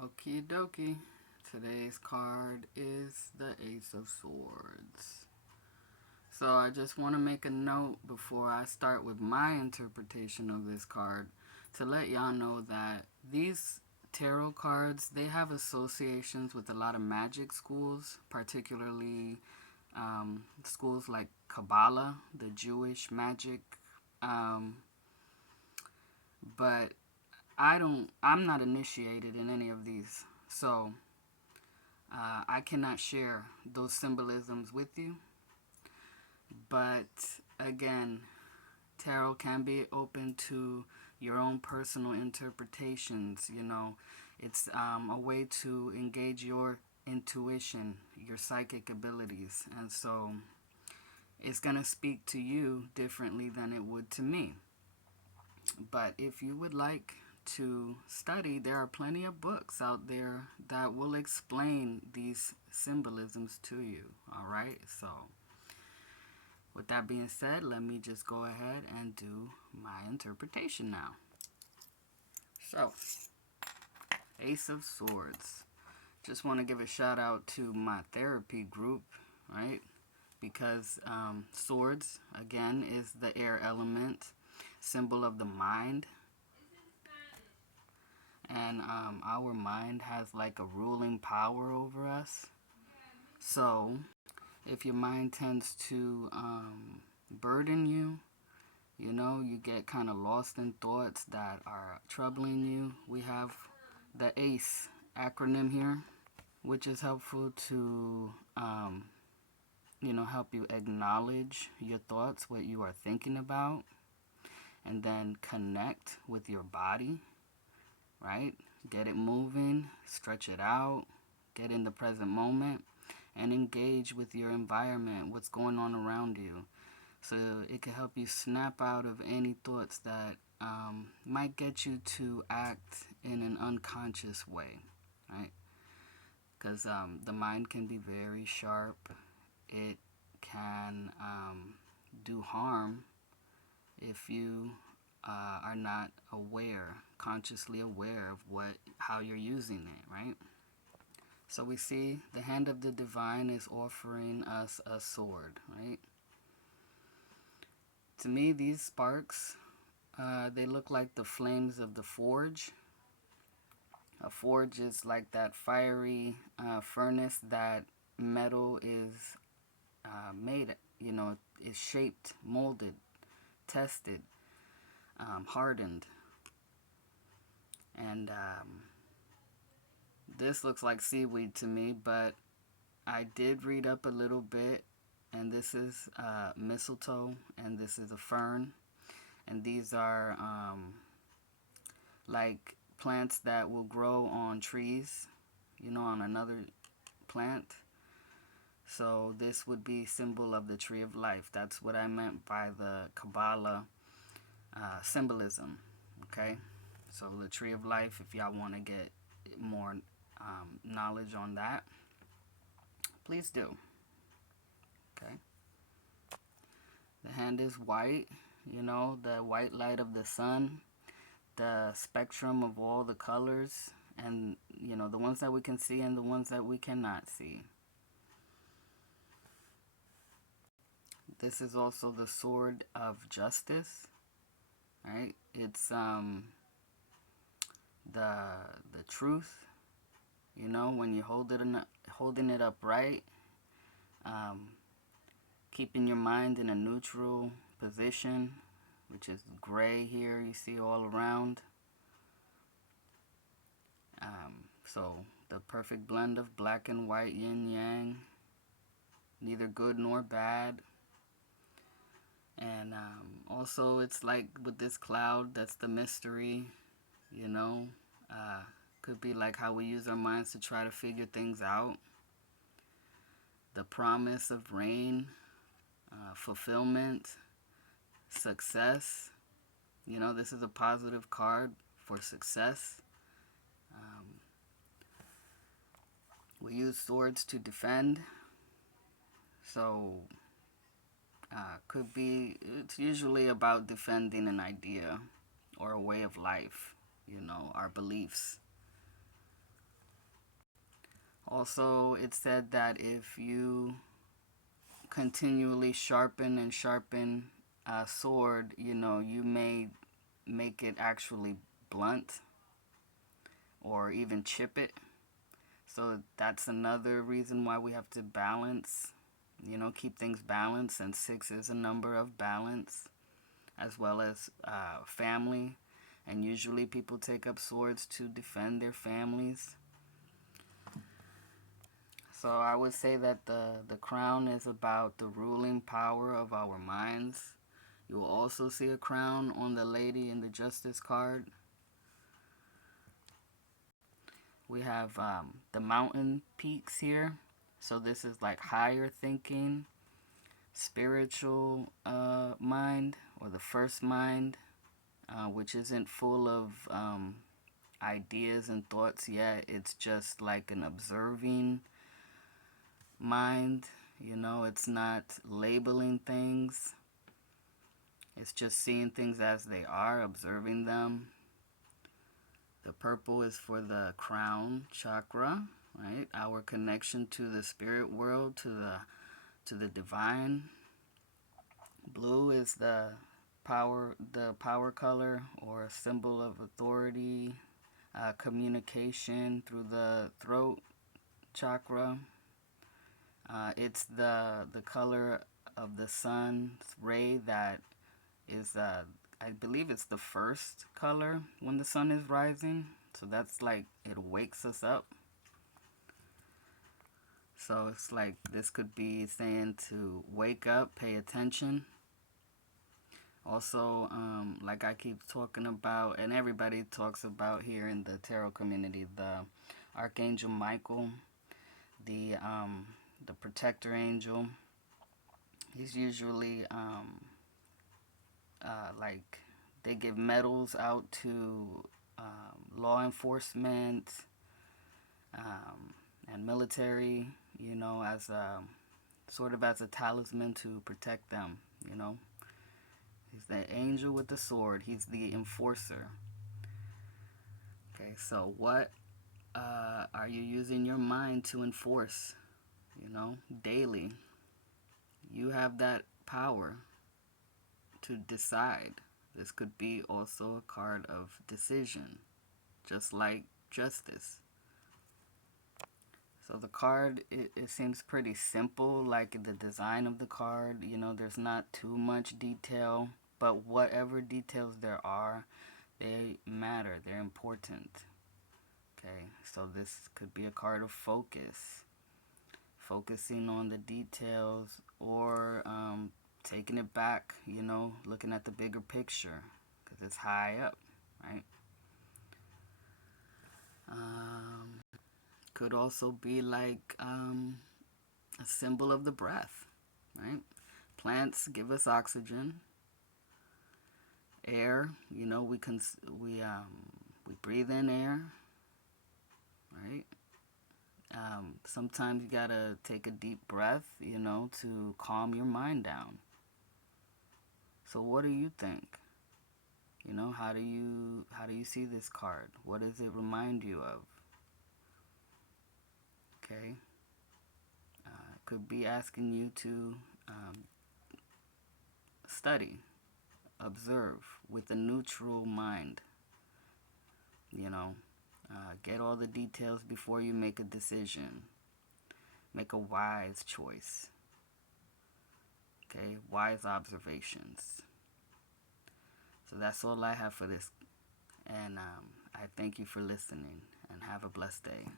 Okie dokie. Today's card is the Ace of Swords. So I just want to make a note before I start with my interpretation of this card to let y'all know that these tarot cards, they have associations with a lot of magic schools, particularly schools like Kabbalah, the Jewish magic. Um, but I'm not initiated in any of these. So I cannot share those symbolisms with you. But again, tarot can be open to your own personal interpretations. It's a way to engage your intuition, your psychic abilities. And so it's going to speak to you differently than it would to me. But if you would like to study, there are plenty of books out there that will explain these symbolisms to you. All right? So with that being said, let me just go ahead and do my interpretation now. So, Ace of Swords. Just want to give a shout out to my therapy group, right? Because swords, again, is the air element, symbol of the mind. And our mind has like a ruling power over us. So, if your mind tends to burden you, you get kind of lost in thoughts that are troubling you, we have the ACE acronym here, which is helpful to, help you acknowledge your thoughts, what you are thinking about, and then connect with your body, right? Get it moving, stretch it out, get in the present moment, and engage with your environment, what's going on around you. So it can help you snap out of any thoughts that might get you to act in an unconscious way, right? Because the mind can be very sharp. It can do harm if you are not aware, consciously aware of how you're using it, right? So we see the hand of the divine is offering us a sword, right? To me, these sparks, they look like the flames of the forge. A forge is like that fiery furnace that metal is made, is shaped, molded, tested, hardened. And this looks like seaweed to me, but I did read up a little bit, and this is mistletoe, and this is a fern. And these are like plants that will grow on trees, on another plant. So this would be symbol of the tree of life. That's what I meant by the Kabbalah symbolism, okay? So the tree of life, if y'all want to get more knowledge on that, please do, okay? The hand is white, the white light of the sun, the spectrum of all the colors, and the ones that we can see and the ones that we cannot see. This is also the sword of justice, right? It's the truth, when you holding it upright, keeping your mind in a neutral position, which is gray here, you see all around. So the perfect blend of black and white, yin yang, neither good nor bad. And also it's like with this cloud, that's the mystery, could be like how we use our minds to try to figure things out. The promise of rain, fulfillment, success. This is a positive card for success. We use swords to defend. So, it's usually about defending an idea or a way of life, our beliefs. Also, it said that if you continually sharpen and sharpen a sword, you may make it actually blunt or even chip it. So that's another reason why we have to balance, keep things balanced. And 6 is a number of balance, as well as family. And usually people take up swords to defend their families. So I would say that the crown is about the ruling power of our minds. You will also see a crown on the lady in the Justice card. We have the mountain peaks here. So this is like higher thinking, spiritual mind, or the first mind, which isn't full of ideas and thoughts yet. It's just like an observing mind. It's not labeling things. It's just seeing things as they are, observing them. The purple is for the crown chakra, right? Our connection to the spirit world, to the divine. Blue is the power color, or symbol of authority, communication through the throat chakra. It's the color of the sun's ray that is, I believe it's the first color when the sun is rising. So that's like, it wakes us up. So it's like, this could be saying to wake up, pay attention. Also, like I keep talking about, and everybody talks about here in the tarot community, the Archangel Michael, the protector angel. He's usually like, they give medals out to law enforcement and military, as a sort of as a talisman to protect them. He's the angel with the sword. He's the enforcer. Okay, so what are you using your mind to enforce? Daily. You have that power to decide. This could be also a card of decision, just like justice. So the card, it seems pretty simple, like the design of the card. There's not too much detail, but whatever details there are, they matter. They're important. Okay, so this could be a card of focus. Focusing on the details, or taking it back, looking at the bigger picture, because it's high up, right? Could also be like a symbol of the breath, right? Plants give us oxygen. Air, we breathe in air, right? Sometimes you gotta take a deep breath, to calm your mind down. So what do you think? How do you see this card? What does it remind you of? Okay. Could be asking you to study, observe with a neutral mind. Get all the details before you make a decision. Make a wise choice. Okay, wise observations. So that's all I have for this. And I thank you for listening, and have a blessed day.